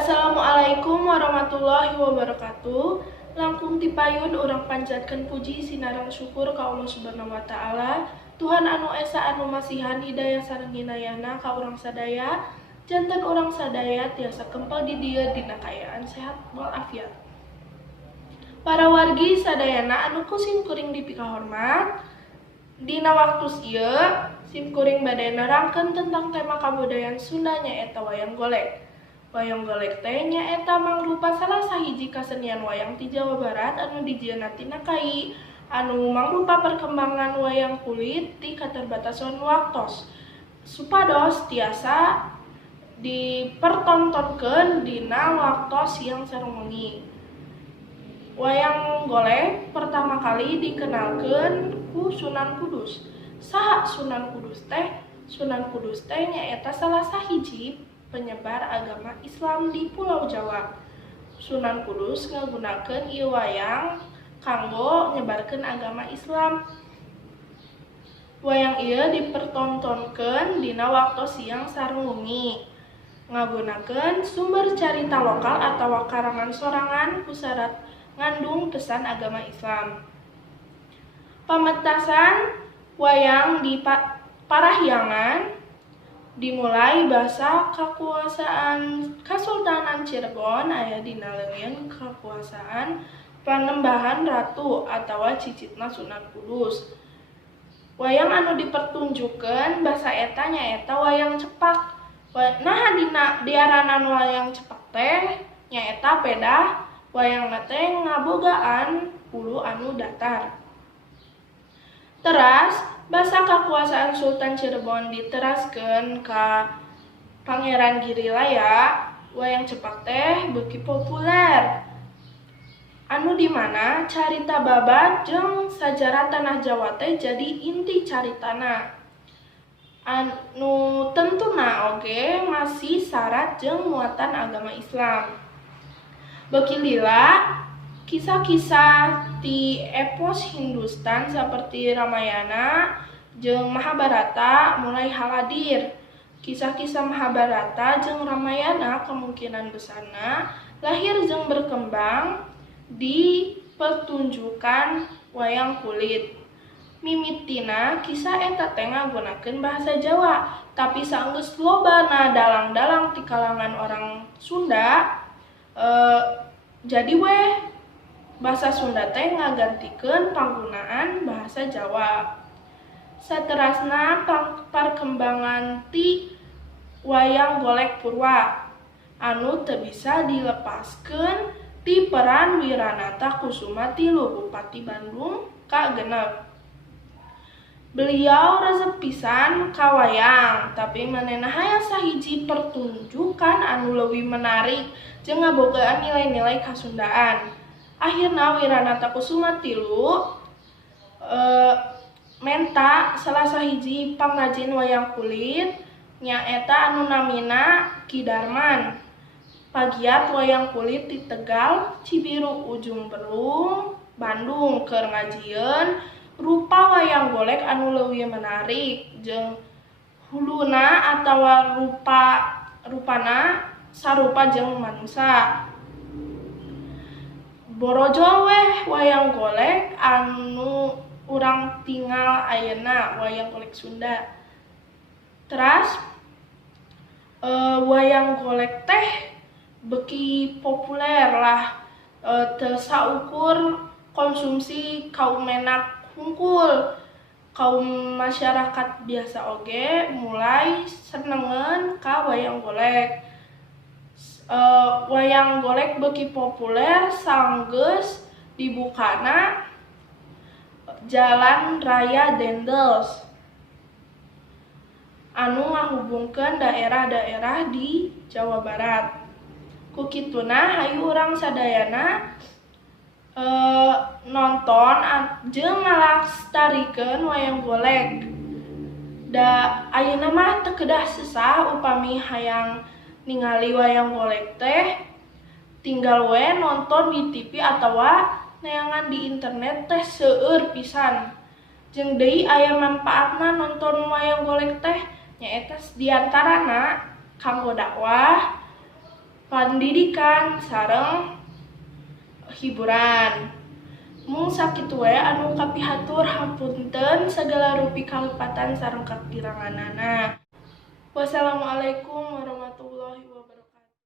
Assalamualaikum warahmatullahi wabarakatuh. Langkung tipayun urang panjatkeun puji sinareng syukur ka Allah Subhanahu wa taala, Tuhan anu esa anu masihan hidayah sareng hinayana ka urang sadaya. Janten urang sadaya tiasa kempel di dieu dina kaayaan sehat walafiat. Para wargi sadayana anu kusim kuring dipika hormat, dina waktu ieu sim kuring bade nerangkeun tentang tema kabudayaan Sunda nyaeta wayang golek. Wayang golek teh nyaeta mangrupa salah sahiji kasenian wayang ti Jawa Barat anu dijieunna tina KAI anu mangrupa perkembangan wayang kulit ti keterbatasan waktos supados tiasa dipertontonkeun dina waktos yang sareng wengi. Wayang golek pertama kali dikenalkeun ku Sunan Kudus. Saha Sunan Kudus teh? Sunan Kudus teh nyaeta salah sahiji penyebar agama Islam di Pulau Jawa. Sunan Kudus ngagunakeun ieu wayang kanggo nyebarkeun agama Islam. Wayang ieu dipertontonkeun dina waktu siang sareng wengi. Ngagunakeun sumber carita lokal atawa karangan sorangan ku sarat ngandung pesan agama Islam. Pamentasan wayang di Parahyangan dimulai basa kakuasaan Kasultanan Cirebon aya dina leungeun kakuasaan Panembahan Ratu atawa cicitna Sunan Kudus. Wayang anu dipertunjukkeun basa eta nyaeta wayang cepak. Nah dina diaranan wayang cepak teh nyaeta pedah wayangna teh ngabogaan ulu anu datar. Teras basa kakuasaan Sultan Cirebon diteraskeun ka Pangeran Girilaya, wayang cepak teh beuki populer. Anu dimana carita babat jeung sajarah tanah Jawa teh jadi inti caritana. Anu tentuna oge masih syarat jeung muatan agama Islam. Beuki lila kisah-kisah di epos Hindustan seperti Ramayana jeung Mahabharata mulai haladir. Kisah-kisah Mahabharata jeung Ramayana kemungkinan besarna lahir jeung berkembang di pertunjukan wayang kulit. Mimitina kisah eta teh ngagunakeun bahasa Jawa, tapi saenggeus lobana dalang-dalang ti kalangan orang Sunda jadi bahasa Sunda teh ngagantikeun panggunaan bahasa Jawa. Saterasna perkembangan ti wayang golek purwa anu teu bisa dilepaskeun ti peran Wiranata Kusuma ti Bupati Bandung kagenep. Beliau resep pisan ka wayang, tapi manehna hayang sahiji pertunjukan anu leuwih menarik jeung ngabogaan nilai-nilai kasundaan. Akhirna Wiranata Kusuma tilu menta salah sahiji pangrajin wayang kulit nyaeta anu namina Ki Darman. Pagiat wayang kulit di Tegal, Cibiru, Ujung Berung, Bandung keur ngajieun rupa wayang golek anu leuwih menarik jeung huluna atawa rupana sarupa jeung manusia. Borojol wayang golek anu urang tinggal ayeuna wayang golek Sunda. Teras wayang golek teh beuki populer lah teu saukur konsumsi kaum menak hungkul. Kaum masyarakat biasa oge mulai senengeun ka wayang golek. Wayang golek beuki populer saenggeus dibukana Jalan Raya Dendels anu ngahubungkeun daerah-daerah di Jawa Barat. Ku kituna hayu urang sadayana nonton jeung ngalastarikeun wayang golek. Da ayeuna mah teu kedah susah upami hayang ningali wayang golek teh tinggal nonton di TV atawa neangan di internet teh seueur pisan. Jeung deui aya manfaatna nonton wayang golek teh nyaeta diantarana kanggo dakwah, pendidikan sareng hiburan. Mung sakitu we anu kapihatur hapunten segala rupi kalepatan sareng kakiranganana. Wassalamualaikum warahmatullahi wabarakatuh.